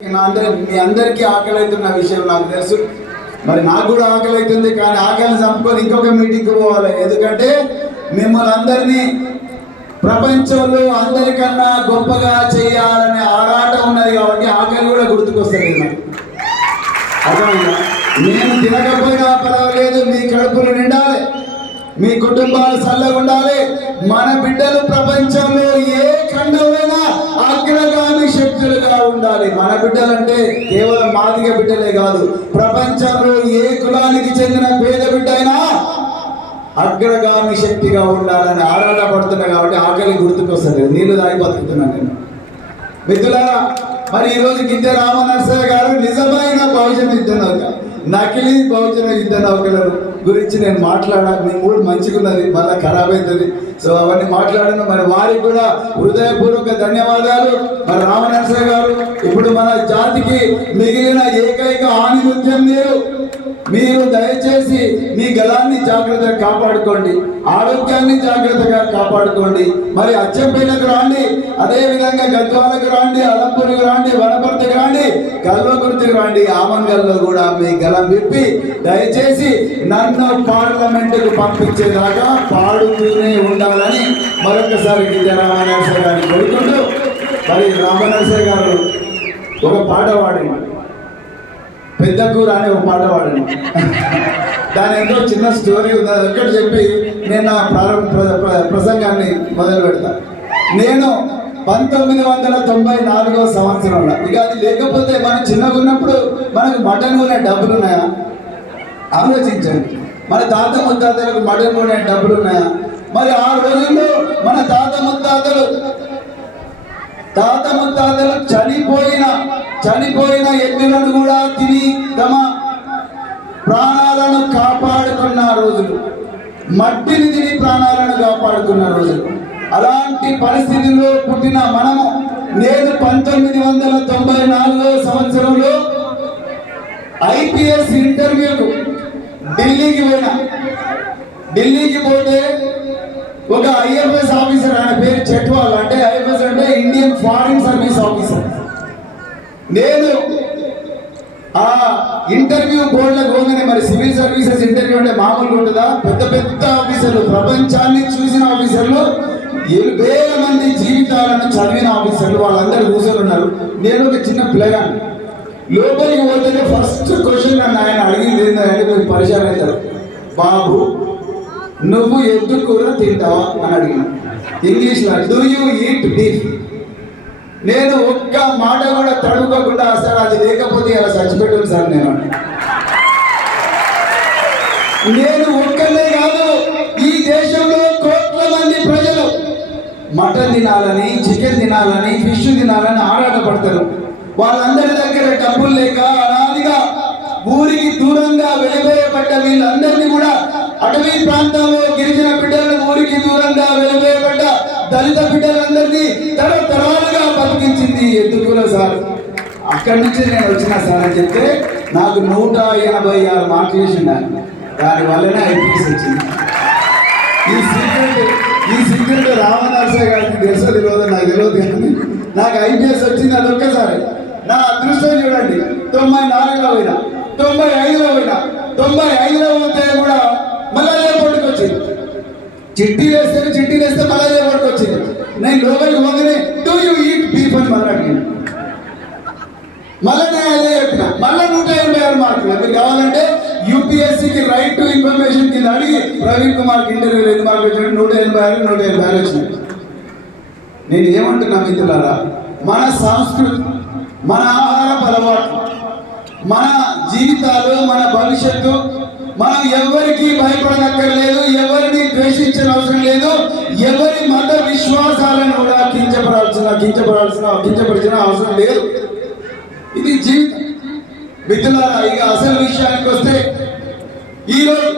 అందరి మీ అందరికీ ఆకలి అవుతున్న విషయం నాకు తెలుసు. మరి నాకు కూడా ఆకలి అవుతుంది కానీ ఆకలిని చంపుకొని ఇంకొక మీటింగ్కి పోవాలి. ఎందుకంటే మిమ్మల్ని అందరినీ ప్రపంచంలో అందరికన్నా గొప్పగా చేయాలనే ఆరాట ఉన్నది కాబట్టి ఆకలి కూడా గుర్తుకొస్తుంది నాకు. అర్థమైందా? నేను తినకపోయినా పర్వాలేదు మీ కడుపులు నిండాలి మీ కుటుంబాలు చల్లగా ఉండాలి మన బిడ్డలు ప్రపంచంలో ఉండాలి మన బిడ్డలంటే కేవలం మాదిగ బిడ్డలే కాదు ప్రపంచంలో ఏ కులానికి చెందిన పేద బిడ్డ అయినా అగ్రగామి శక్తిగా ఉండాలని ఆరాటపడుతున్నా కాబట్టి ఆకలి గుర్తుకొస్తుంది నీళ్ళు దాగి బతుకుతున్నాను నేను. మిత్రులారా మరి ఈరోజు గిద్దె రామనరసయ్య గారు నిజమైన బహుజన ఇస్తున్నారు నకిలీ బహుజన యుద్ధ నౌకలను గురించి నేను మాట్లాడాను మీ మూడు మంచిగా ఉన్నది మళ్ళీ ఖరాబ్ అవుతుంది. సో అవన్నీ మాట్లాడాను. మరి వారికి కూడా హృదయపూర్వక ధన్యవాదాలు. మరి రామనరసయ్య గారు ఇప్పుడు మన జాతికి మిగిలిన ఏకైక ఆనిముత్యం మీరు. మీరు దయచేసి మీ గలాన్ని జాగ్రత్తగా కాపాడుకోండి. ఆరోగ్యాన్ని జాగ్రత్తగా కాపాడుకోండి. మరి అచ్చంపేటకు రాండి అదే విధంగా గద్వాలకు రాండి అలంపూరికి రాండి వనపర్తికి రాండి కల్వకుర్తికి రాండి. ఆమంగల్లో కూడా మీ గలం విప్పి దయచేసి నన్ను పార్లమెంటుకు పంపించేదాకా పాడుతూనే ఉండాలని మరొకసారి గిరిజ గారిని కోరుకుంటూ మరి రామనరసయ్య గారు ఒక పాట పాడింది పెద్ద కూర అనే ఒక పాట పాడాను దాని ఎంతో చిన్న స్టోరీ ఉంది. అది ఒక్కటి చెప్పి నేను నా ప్రారంభ ప్రసంగాన్ని మొదలు పెడతా. నేను పంతొమ్మిది వందల తొంభై నాలుగో సంవత్సరంలో ఇక అది లేకపోతే మనం చిన్నగా ఉన్నప్పుడు మనకు మటన్ కొనే డబ్బులు ఉన్నాయా? ఆలోచించండి. మన తాత ముత్తాతలకు మటన్ కొనే డబ్బులు ఉన్నాయా? మరి ఆ రోజుల్లో మన తాత ముత్తాతలు తాత ముత్తాతలు చనిపోయిన చనిపోయిన ఎద్దులను కూడా తిని తమ ప్రాణాలను కాపాడుకున్న రోజులు. మట్టిని తిని ప్రాణాలను కాపాడుతున్న రోజులు. అలాంటి పరిస్థితుల్లో పుట్టిన మనము నేను పంతొమ్మిది వందల తొంభై నాలుగో సంవత్సరంలో ఐపీఎస్ ఇంటర్వ్యూకు ఢిల్లీకి పోయినా. ఢిల్లీకి పోతే ఒక ఐఎఫ్ఎస్ ఆఫీసర్ ఆయన పేరు చెట్వాల్ అంటే ఐఎఫ్ఎస్ అంటే ఇండియన్ ఫారిన్ సర్వీస్ ఆఫీసర్. నేను ఆ ఇంటర్వ్యూ బోర్డులకు పోగానే మరి సివిల్ సర్వీసెస్ ఇంటర్వ్యూ అంటే మామూలుగా ఉంటుందా? పెద్ద పెద్ద ఆఫీసర్లు ప్రపంచాన్ని చూసిన ఆఫీసర్లు ఏ- వేల మంది జీవితాలను చదివిన ఆఫీసర్లు వాళ్ళందరూ కూర్చొని ఉన్నారు. నేను ఒక చిన్న పిల్లగాను లోపలికి పోతే ఫస్ట్ క్వశ్చన్ నన్ను ఆయన అడిగింది ఏంటంటే మీరు పరిచయం అవుతారు. బాబు నువ్వు ఎద్దు కూర తింటావా? అని అడిగిన. ఇంగ్లీష్లో డూ యూ ఈట్ బీఫ్ నేను ఒక్క మాట కూడా తడుకోకుండా సార్ అది లేకపోతే ఇలా చచ్చిపెట్టాను సార్ నేను. నేను ఒక్కనే కాదు ఈ దేశంలో కోట్ల మంది ప్రజలు మటన్ తినాలని చికెన్ తినాలని ఫిష్ తినాలని ఆరాటపడతారు. వాళ్ళందరి దగ్గర డబ్బులు లేక అనాదిగా ఊరికి దూరంగా వెలివేయబడ్డ వీళ్ళందరినీ కూడా అటవీ ప్రాంతంలో గిరిజన బిడ్డలను ఊరికి దూరంగా వెలివేయబడ్డ దళిత బిడ్డలందరినీ తరతరాలుగా బతికించింది ఎందుకుల సార్? అక్కడి నుంచి నేను వచ్చిన సార్ అని చెప్తే నాకు నూట ఎనభై ఆరు మార్కులు వేసిండాను దాని వల్లనే ఐపీఎస్ వచ్చింది. ఈ సీక్రెట్ ఈ సీక్రెట్ రామదాసే గారికి తెలుసో తెలియదు నాకు తెలియదు కానీ నాకు ఐపీఎస్ వచ్చింది అది ఒక్కసారి. నా అదృష్టం చూడండి. తొంభై నాలుగులో పోయినా తొంభై ఐదులో పోయినా తొంభై ఐదులో పోతే కూడా మళ్ళా ఎయిర్పోర్ట్కి వచ్చింది. చిట్టి వేస్తే చిట్టి వేస్తే మళ్ళా ఎయిర్పోర్ట్కి వచ్చింది. నేను లోపలికి పోగానే డూ యూ మళ్ళీ అడిగాను మళ్ళీ నేను అదే చెప్పిన మళ్ళీ నూట ఎనభై ఆరు మార్కులు. మీరు కావాలంటే యూపీఎస్సీకి రైట్ టు ఇన్ఫర్మేషన్ కింద అడిగి ప్రవీణ్ కుమార్కి ఇంటర్వ్యూ ఎన్ని మార్కులు వచ్చినాయి నూట ఎనభై ఆరు నూట ఎనభై ఆరు వచ్చినాయి. నేను ఏమంటున్నా మిత్రులారా మన సంస్కృతి మన ఆహారపు అలవాట్లు మన జీవితాలు మన భవిష్యత్తు మనం ఎవరికి భయపడనక్కర్లేదు ఎవరిని ద్వేషించిన అవసరం లేదు ఎవరి కించపడాల్సిన కించపరిచిన అవసరం లేదు. ఇది జీవితం. మిత్రుల ఇక అసలు విషయానికి వస్తే ఈరోజు